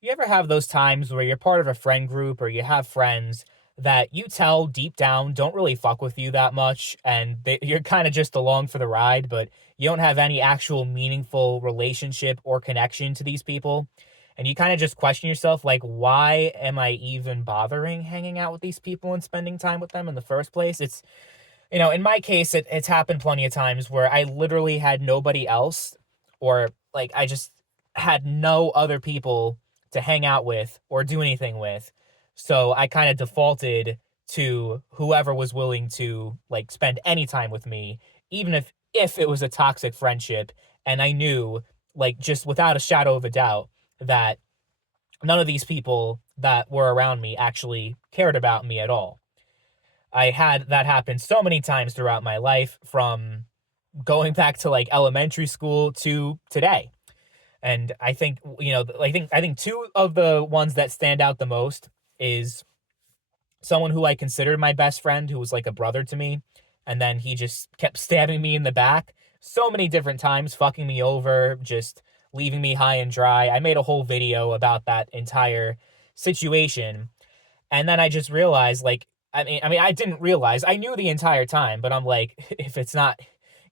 You ever have those times where you're part of a friend group or you have friends that you tell deep down don't really fuck with you that much and you're kind of just along for the ride, but you don't have any actual meaningful relationship or connection to these people? And you kind of just question yourself, like, why am I even bothering hanging out with these people and spending time with them in the first place? In my case, it's happened plenty of times where I literally had nobody else, or like I just had no other people to hang out with or do anything with. So I kind of defaulted to whoever was willing to like spend any time with me, even if it was a toxic friendship. And I knew, like, just without a shadow of a doubt, that none of these people that were around me actually cared about me at all. I had that happen so many times throughout my life, from going back to like elementary school to today. And I think, I think two of the ones that stand out the most is someone who I considered my best friend, who was like a brother to me, and then he just kept stabbing me in the back so many different times, fucking me over, just leaving me high and dry. I made a whole video about that entire situation, and then I just realized, like, I mean, I didn't realize. I knew the entire time, but I'm like, if it's not,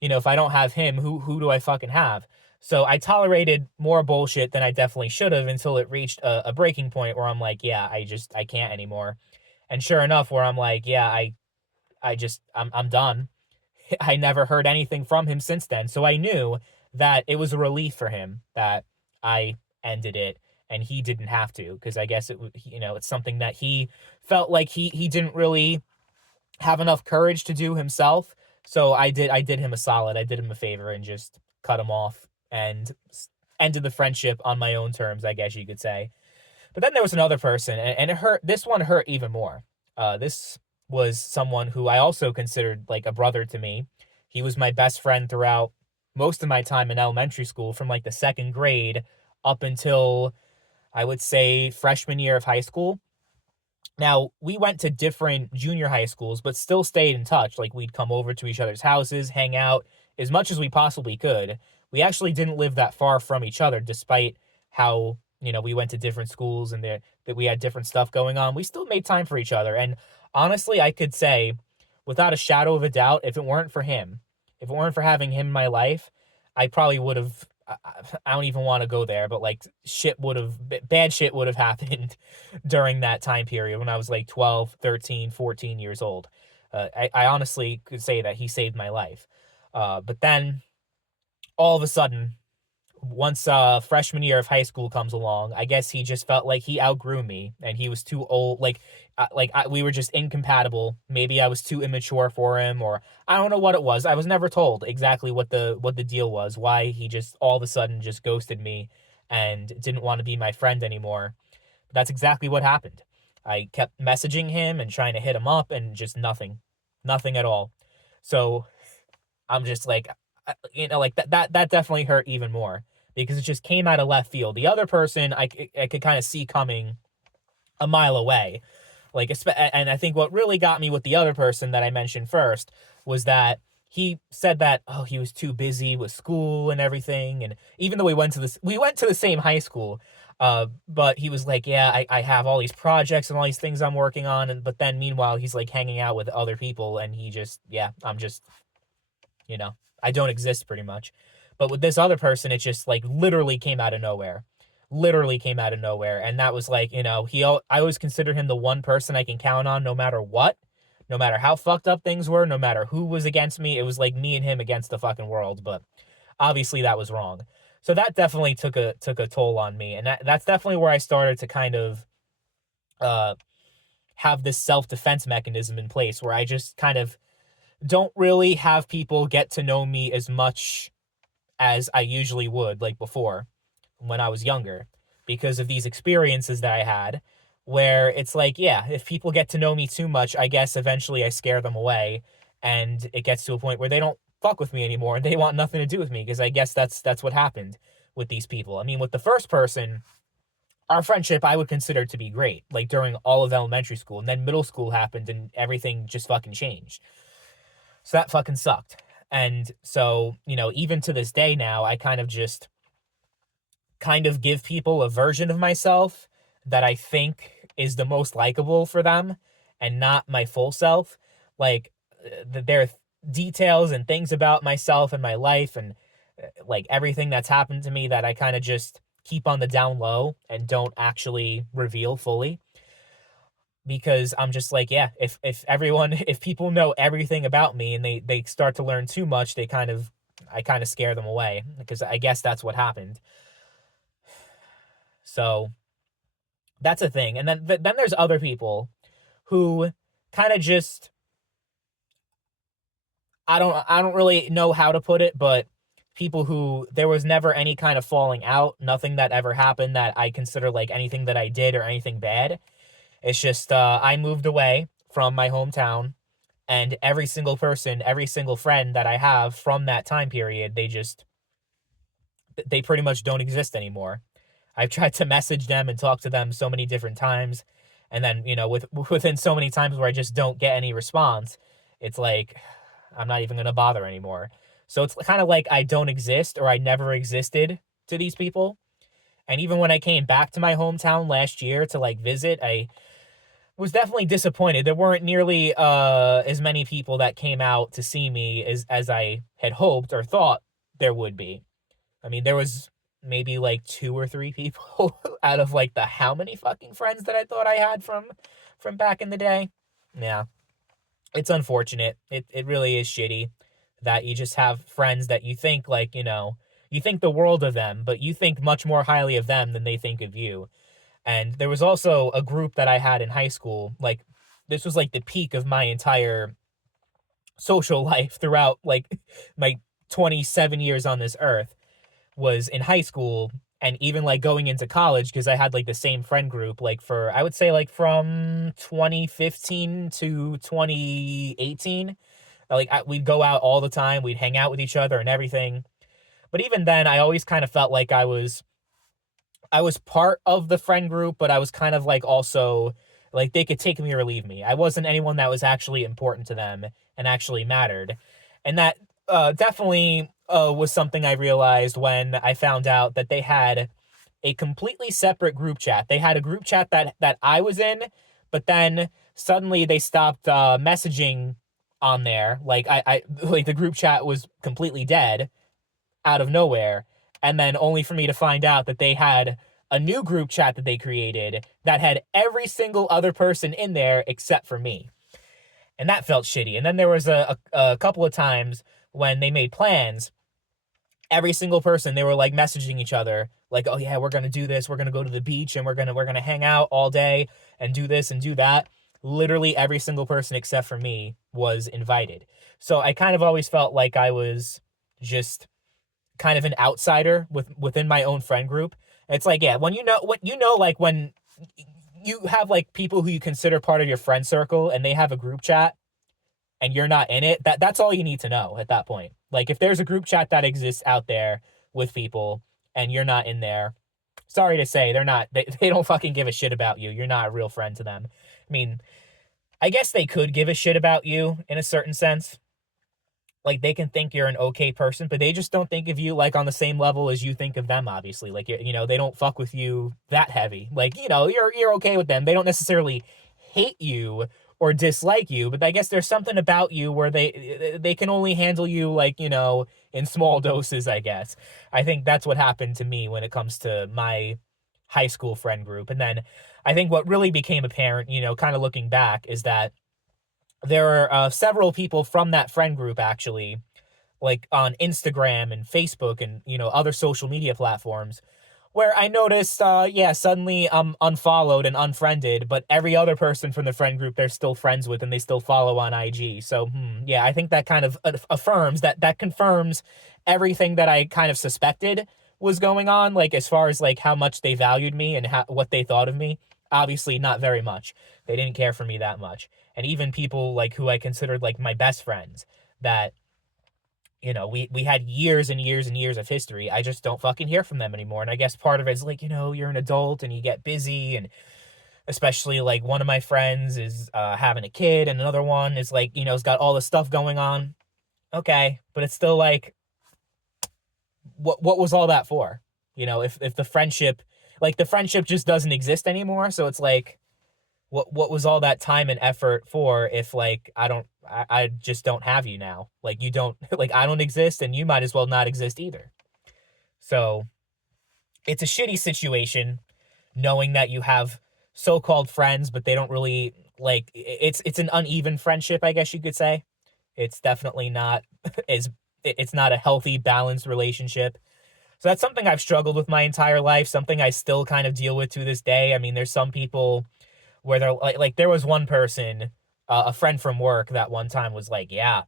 if I don't have him, who do I fucking have? So I tolerated more bullshit than I definitely should have, until it reached a breaking point where I'm like, yeah, I can't anymore. And sure enough, where I'm like, yeah, I'm done. I never heard anything from him since then. So I knew that it was a relief for him that I ended it and he didn't have to, because I guess it's something that he felt like he didn't really have enough courage to do himself. So I did him a solid. I did him a favor and just cut him off and ended the friendship on my own terms, I guess you could say. But then there was another person, and it hurt. This one hurt even more. This was someone who I also considered like a brother to me. He was my best friend throughout most of my time in elementary school, from like the second grade up until, I would say, freshman year of high school. Now, we went to different junior high schools, but still stayed in touch. Like, we'd come over to each other's houses, hang out as much as we possibly could. We actually didn't live that far from each other, despite how, we went to different schools and that we had different stuff going on. We still made time for each other. And honestly, I could say, without a shadow of a doubt, if it weren't for him, if it weren't for having him in my life, I probably would have. I don't even want to go there, but like bad shit would have happened during that time period when I was like 12, 13, 14 years old. I honestly could say that he saved my life. But then all of a sudden, once freshman year of high school comes along, I guess he just felt like he outgrew me and he was too old. We were just incompatible. Maybe I was too immature for him, or I don't know what it was. I was never told exactly what the deal was, why he just all of a sudden just ghosted me and didn't want to be my friend anymore. But that's exactly what happened. I kept messaging him and trying to hit him up, and just nothing, nothing at all. So I'm just like, like that definitely hurt even more, because it just came out of left field. The other person I could kind of see coming a mile away. And I think what really got me with the other person that I mentioned first was that he said that, oh, he was too busy with school and everything. And even though we went to the same high school, but he was like, yeah, I have all these projects and all these things I'm working on, and but then meanwhile he's like hanging out with other people, and he just, yeah, I'm just, you know, I don't exist pretty much. But with this other person, it just like literally came out of nowhere. Literally came out of nowhere. And that was like, I always consider him the one person I can count on no matter what, no matter how fucked up things were, no matter who was against me. It was like me and him against the fucking world. But obviously that was wrong. So that definitely took a toll on me. And that's definitely where I started to kind of uh have this self-defense mechanism in place, where I just kind of don't really have people get to know me as much as I usually would, like before, when I was younger, because of these experiences that I had, where it's like, yeah, if people get to know me too much, I guess eventually I scare them away, and it gets to a point where they don't fuck with me anymore and they want nothing to do with me, because I guess that's what happened with these people. I mean, with the first person, our friendship I would consider to be great, like during all of elementary school, and then middle school happened and everything just fucking changed. So that fucking sucked. And so, even to this day now, I kind of just kind of give people a version of myself that I think is the most likable for them and not my full self. Like, there are details and things about myself and my life and like everything that's happened to me that I kind of just keep on the down low and don't actually reveal fully, because I'm just like, yeah, if everyone if people know everything about me and they start to learn too much, I kind of scare them away, because I guess that's what happened. So that's a thing. And then there's other people who kind of just, I don't really know how to put it, but people who there was never any kind of falling out, nothing that ever happened that I consider like anything that I did or anything bad. It's just I moved away from my hometown, and every single person, every single friend that I have from that time period, they pretty much don't exist anymore. I've tried to message them and talk to them so many different times, and then within so many times where I just don't get any response, it's like I'm not even gonna bother anymore. So it's kind of like I don't exist, or I never existed to these people. And even when I came back to my hometown last year to like visit, I was definitely disappointed. There weren't nearly as many people that came out to see me as I had hoped or thought there would be. I mean, there was maybe like two or three people out of like the how many fucking friends that I thought I had from back in the day. Yeah, it's unfortunate. It really is shitty that you just have friends that you think like, you think the world of them, but you think much more highly of them than they think of you. And there was also a group that I had in high school. Like, this was like the peak of my entire social life throughout like my 27 years on this earth, was in high school, and even like going into college, because I had like the same friend group like for, I would say, like from 2015 to 2018. Like, we'd go out all the time, we'd hang out with each other and everything. But even then, I always kind of felt like I was part of the friend group, but I was kind of like also like they could take me or leave me. I wasn't anyone that was actually important to them and actually mattered. And that definitely was something I realized when I found out that they had a completely separate group chat. They had a group chat that I was in, but then suddenly they stopped messaging on there. Like, I like the group chat was completely dead out of nowhere, and then only for me to find out that they had a new group chat that they created that had every single other person in there except for me. And that felt shitty. And then there was a couple of times when they made plans, every single person, they were like messaging each other like, oh yeah, we're going to do this, we're going to go to the beach, and we're going to hang out all day and do this and do that. Literally every single person except for me was invited. So I kind of always felt like I was just kind of an outsider within my own friend group. It's like, yeah, when like when you have like people who you consider part of your friend circle and they have a group chat and you're not in it, that's all you need to know at that point. Like, if there's a group chat that exists out there with people and you're not in there, sorry to say, they don't fucking give a shit about you. You're not a real friend to them. I mean, I guess they could give a shit about you in a certain sense. Like, they can think you're an okay person, but they just don't think of you like on the same level as you think of them, obviously. Like, they don't fuck with you that heavy. Like, you're okay with them. They don't necessarily hate you or dislike you, but I guess there's something about you where they can only handle you like, in small doses, I guess. I think that's what happened to me when it comes to my high school friend group. And then I think what really became apparent, kind of looking back, is that there are several people from that friend group actually, like on Instagram and Facebook and other social media platforms, where I noticed, yeah, suddenly I'm unfollowed and unfriended, but every other person from the friend group they're still friends with and they still follow on IG. So yeah, I think that kind of affirms that confirms everything that I kind of suspected was going on, like as far as like how much they valued me and what they thought of me. Obviously, not very much. They didn't care for me that much. And even people like who I considered like my best friends, that we had years and years and years of history. I just don't fucking hear from them anymore. And I guess part of it is like, you're an adult and you get busy, and especially like one of my friends is having a kid, and another one is like, has got all this stuff going on. Okay, but it's still like, what was all that for? if the friendship, like the friendship just doesn't exist anymore. So it's like, what was all that time and effort for if like I just don't have you now? Like you don't like I don't exist and you might as well not exist either. So it's a shitty situation knowing that you have so-called friends, but they don't really like it's an uneven friendship, I guess you could say. It's definitely not as it's not a healthy, balanced relationship. So that's something I've struggled with my entire life, something I still kind of deal with to this day. I mean, there's some people where they're like there was one person, a friend from work that one time was like, yeah,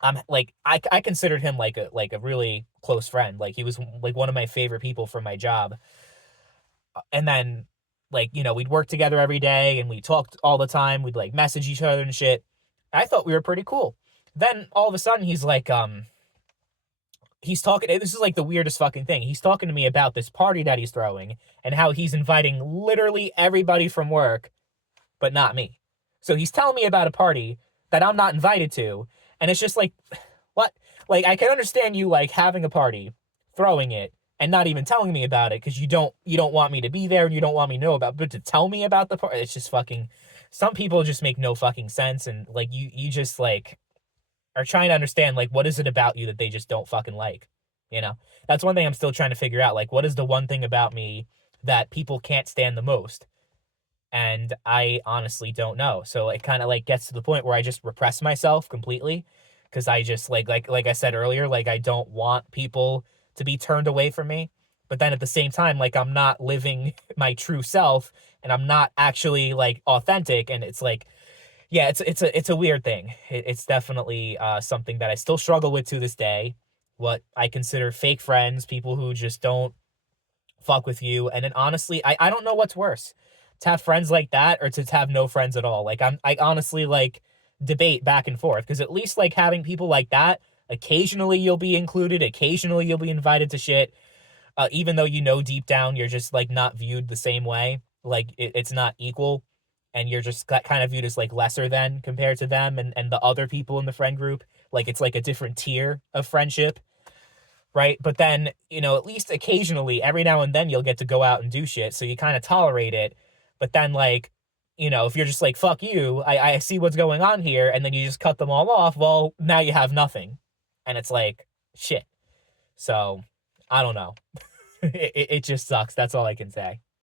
I'm like I considered him like a really close friend. Like he was like one of my favorite people from my job. And then like, we'd work together every day and we talked all the time. We'd like message each other and shit. I thought we were pretty cool. Then all of a sudden he's like, he's talking, this is like the weirdest fucking thing. He's talking to me about this party that he's throwing and how he's inviting literally everybody from work, but not me. So he's telling me about a party that I'm not invited to. And it's just like, what? Like, I can understand you like having a party, throwing it, and not even telling me about it because you don't want me to be there and you don't want me to know about it. But to tell me about the party, it's just fucking, some people just make no fucking sense. And like, you just like are trying to understand like what is it about you that they just don't fucking like, that's one thing I'm still trying to figure out. Like, what is the one thing about me that people can't stand the most? And I honestly don't know. So it kind of like gets to the point where I just repress myself completely because I just like I said earlier, like I don't want people to be turned away from me. But then at the same time, like I'm not living my true self and I'm not actually like authentic. And it's like, yeah, it's a weird thing. It's definitely something that I still struggle with to this day. What I consider fake friends, people who just don't fuck with you. And then honestly, I don't know what's worse, to have friends like that or to have no friends at all. Like I honestly like debate back and forth because at least like having people like that, occasionally you'll be included, occasionally you'll be invited to shit, even though deep down you're just like not viewed the same way. Like it's not equal, and you're just kind of viewed as like lesser than compared to them and the other people in the friend group. Like it's like a different tier of friendship, right? But then, at least occasionally, every now and then, you'll get to go out and do shit. So you kind of tolerate it. But then, like, if you're just like, fuck you, I see what's going on here, and then you just cut them all off, well, now you have nothing. And it's like, shit. So, I don't know. It just sucks. That's all I can say.